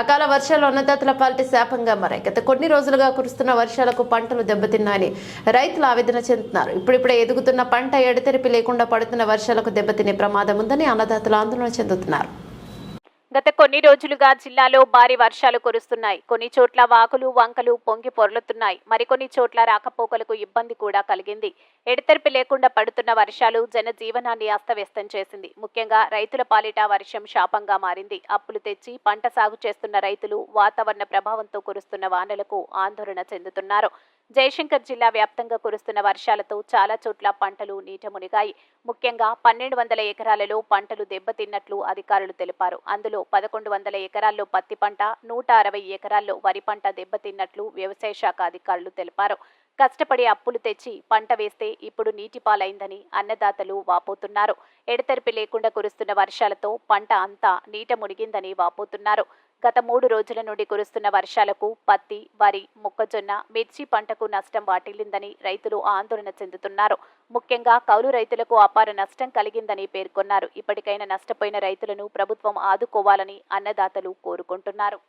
అకాల వర్షాలు అన్నదాతల పాలిటీ శాపంగా మారాయి. గత కొన్ని రోజులుగా కురుస్తున్న వర్షాలకు పంటలు దెబ్బతిన్నాయని రైతులు ఆవేదన చెందుతున్నారు. ఇప్పుడిప్పుడే ఎదుగుతున్న పంట ఎడతెరిపి లేకుండా పడుతున్న వర్షాలకు దెబ్బతినే ప్రమాదం ఉందని అన్నదాతలు ఆందోళన చెందుతున్నారు. గత కొన్ని రోజులుగా జిల్లాలో భారీ వర్షాలు కురుస్తున్నాయి. కొన్ని చోట్ల వాకులు వంకలు పొంగి పొర్లుతున్నాయి. మరికొన్ని చోట్ల రాకపోకలకు ఇబ్బంది కూడా కలిగింది. ఎడతెరిపి లేకుండా పడుతున్న వర్షాలు జనజీవనాన్ని అస్తవ్యస్తం చేసింది. ముఖ్యంగా రైతుల పాలిట వర్షం శాపంగా మారింది. అప్పులు తెచ్చి పంట సాగు చేస్తున్న రైతులు వాతావరణ ప్రభావంతో కురుస్తున్న వానలకు ఆందోళన చెందుతున్నారు. జయశంకర్ జిల్లా వ్యాప్తంగా కురుస్తున్న వర్షాలతో చాలా చోట్ల పంటలు నీట మునిగాయి. ముఖ్యంగా పన్నెండు వందల ఎకరాలలో పంటలు దెబ్బతిన్నట్లు అధికారులు తెలిపారు. అందులో పదకొండు వందల ఎకరాల్లో పత్తి పంట నూట అరవై ఎకరాల్లో వరి పంట దెబ్బతిన్నట్లు వ్యవసాయ శాఖ అధికారులు తెలిపారు. కష్టపడి అప్పులు తెచ్చి పంట వేస్తే ఇప్పుడు నీటిపాలైందని అన్నదాతలు వాపోతున్నారు. ఎడతెరిపి లేకుండా కురుస్తున్న వర్షాలతో పంట అంతా నీట మునిగిందని వాపోతున్నారు. గత మూడు రోజుల నుండి కురుస్తున్న వర్షాలకు పత్తి వరి మొక్కజొన్న మిర్చి పంటకు నష్టం వాటిల్లిందని రైతులు ఆందోళన చెందుతున్నారు. ముఖ్యంగా కౌలు రైతులకు అపార నష్టం కలిగిందని పేర్కొన్నారు. ఇప్పటికైనా నష్టపోయిన రైతులను ప్రభుత్వం ఆదుకోవాలని అన్నదాతలు కోరుకుంటున్నారు.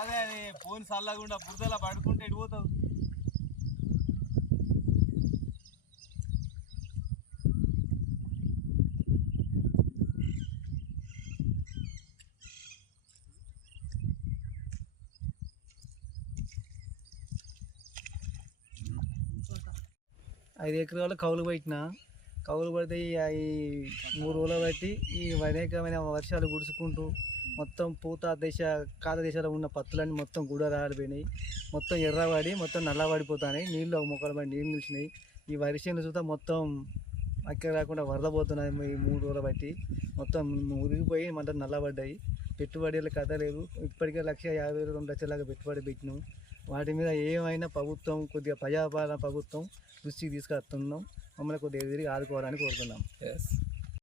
అదే అది ఫోన్ చల్లకుండా బురదలా పడుకుంటే ఎడిపోతావు పోతావు. ఐదు ఎకరాలు కౌలు పెట్టిన. కౌలు పడితే ఈ మూడు రోజులు బట్టి ఈ అనేకమైన వర్షాలు గుడుచుకుంటూ మొత్తం పూత దశ కాత దశలో ఉన్న పత్తులన్నీ మొత్తం గుడరాడిపోయినాయి మొత్తం ఎర్రబడి మొత్తం నల్లబడిపోతున్నాయి. నీళ్ళు ఒక మొక్కల పడి నీళ్ళు నిలిచినాయి. ఈ వర్షం చూస్తే మొత్తం అక్కడ రాకుండా వరద పోతున్నాయి ఈ మూడు రోజులు బట్టి. మొత్తం ఉరిగిపోయి మొత్తం నల్లబడ్డాయి. పెట్టుబడి కథ లేదు. ఇప్పటికే లక్ష యాభై రెండు లక్షల పెట్టుబడి పెట్టినాం. వాటి మీద ఏమైనా ప్రభుత్వం కొద్దిగా ప్రజాపాలన ప్రభుత్వం దృష్టికి తీసుకొస్తున్నాం. మమ్మల్ని కొద్దిగా తిరిగి ఆదుకోవాలని కోరుతున్నాం.